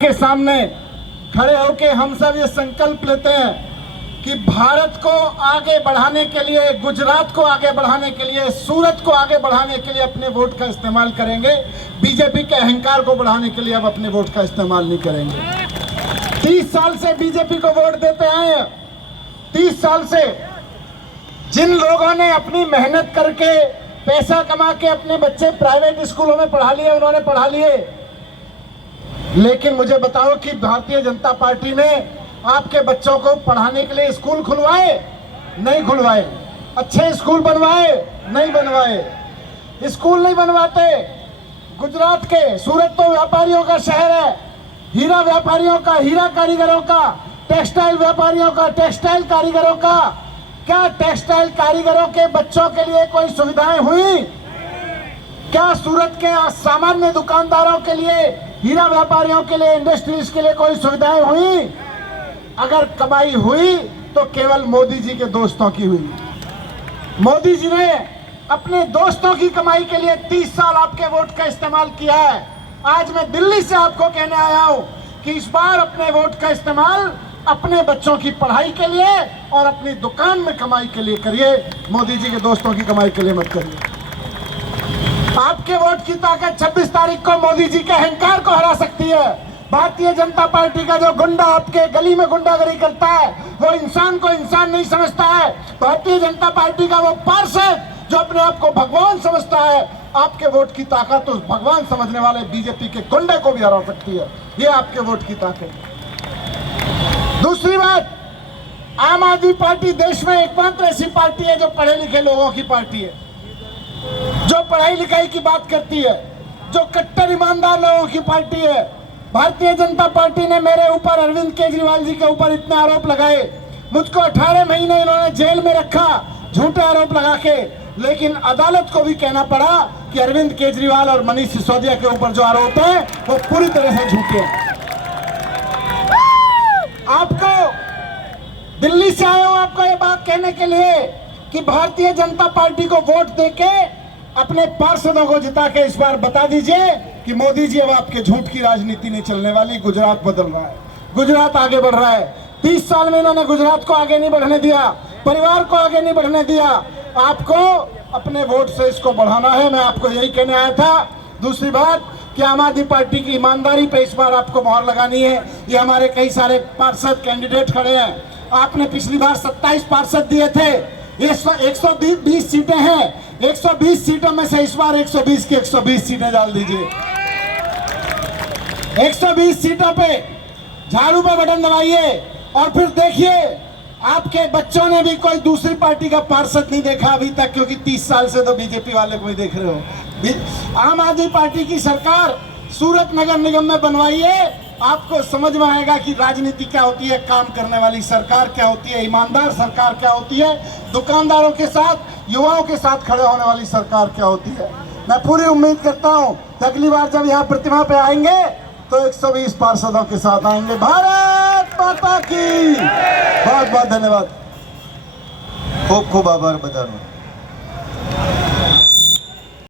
के सामने खड़े होकर हम सब ये संकल्प लेते हैं कि भारत को आगे बढ़ाने के लिए, गुजरात को आगे बढ़ाने के लिए, सूरत को आगे बढ़ाने के लिए अपने वोट का इस्तेमाल करेंगे। बीजेपी के अहंकार को बढ़ाने के लिए अब अपने वोट का इस्तेमाल नहीं करेंगे। 30 साल से बीजेपी को वोट देते आए हैं। 30 साल से जिन लोगों ने अपनी मेहनत करके पैसा कमा के अपने बच्चे प्राइवेट स्कूलों में पढ़ा लिए, उन्होंने पढ़ा लिए। लेकिन मुझे बताओ कि भारतीय जनता पार्टी ने आपके बच्चों को पढ़ाने के लिए स्कूल खुलवाए? नहीं खुलवाए। अच्छे स्कूल बनवाए? नहीं बनवाए। स्कूल नहीं बनवाते। गुजरात के सूरत तो व्यापारियों का शहर है, हीरा व्यापारियों का, हीरा कारीगरों का, टेक्सटाइल व्यापारियों का, टेक्सटाइल कारीगरों का। क्या टेक्सटाइल कारीगरों के बच्चों के लिए कोई सुविधाएं हुई? क्या सूरत के सामान्य दुकानदारों के लिए, हीरा व्यापारियों के लिए, इंडस्ट्रीज के लिए कोई सुविधाएं हुई? अगर कमाई हुई तो केवल मोदी जी के दोस्तों की हुई। मोदी जी ने अपने दोस्तों की कमाई के लिए 30 साल आपके वोट का इस्तेमाल किया है। आज मैं दिल्ली से आपको कहने आया हूं कि इस बार अपने वोट का इस्तेमाल अपने बच्चों की पढ़ाई के लिए और अपनी दुकान में कमाई के लिए करिए। मोदी जी के दोस्तों की कमाई के लिए मत करिए। आपके वोट की ताकत 26 तारीख को मोदी जी के अहंकार को हरा सकती है। भारतीय जनता पार्टी का जो गुंडा आपके गली में गुंडागर्दी करता है, वो इंसान को इंसान नहीं समझता है। भारतीय जनता पार्टी का वो पार्षद जो अपने आप को भगवान समझता है, आपके वोट की ताकत तो भगवान समझने वाले बीजेपी के गुंडे को भी हरा सकती है। ये आपके वोट की ताकत। दूसरी बात, आम आदमी पार्टी देश में एकमात्र ऐसी पार्टी है जो पढ़े लिखे लोगों की पार्टी है, जो पढ़ाई लिखाई की बात करती है, जो कट्टर ईमानदार लोगों की पार्टी है। भारतीय जनता पार्टी ने मेरे ऊपर, अरविंद केजरीवाल जी के ऊपर इतने आरोप लगाए, मुझको 18 महीने इन्होंने जेल में रखा झूठे आरोप लगा के, लेकिन अदालत को भी कहना पड़ा कि अरविंद केजरीवाल और मनीष सिसोदिया के ऊपर जो आरोप है वो पूरी तरह से झूठे हैं। आपको दिल्ली से आया हूं आपको ये बात कहने के लिए कि भारतीय जनता पार्टी को वोट देके अपने पार्षदों को जिता के इस बार बता दीजिए कि मोदी जी अब आपके झूठ की राजनीति नहीं चलने वाली। गुजरात बदल रहा है, गुजरात आगे बढ़ रहा है। 30 साल में इन्होंने गुजरात को आगे नहीं बढ़ने दिया, परिवार को आगे नहीं बढ़ने दिया। आपको अपने वोट से इसको बढ़ाना है। मैं आपको यही कहने आया था। दूसरी बात कि आम आदमी पार्टी की ईमानदारी पे इस बार आपको मोहर लगानी है। ये हमारे कई सारे पार्षद कैंडिडेट खड़े हैं। आपने पिछली बार 27 पार्षद दिए थे, ये 120 सीटें हैं। 120 सीटों में से इस बार 120 की 120 सीटें डाल दीजिए। 120 सीटों पे झाड़ू पे बटन दबाइए और फिर देखिए, आपके बच्चों ने भी कोई दूसरी पार्टी का पार्षद नहीं देखा अभी तक, क्योंकि 30 साल से तो बीजेपी वाले को ही देख रहे हो। आम आदमी पार्टी की सरकार सूरत नगर निगम में बनवाइए, आपको समझ में आएगा कि राजनीति क्या होती है, काम करने वाली सरकार क्या होती है, ईमानदार सरकार क्या होती है, दुकानदारों के साथ, युवाओं के साथ खड़े होने वाली सरकार क्या होती है। मैं पूरी उम्मीद करता हूं कि अगली बार जब यहाँ प्रतिमा पे आएंगे तो 120 पार्षदों के साथ आएंगे। भारत माता की। बहुत बहुत धन्यवाद। खूब खूब आभार बधानो।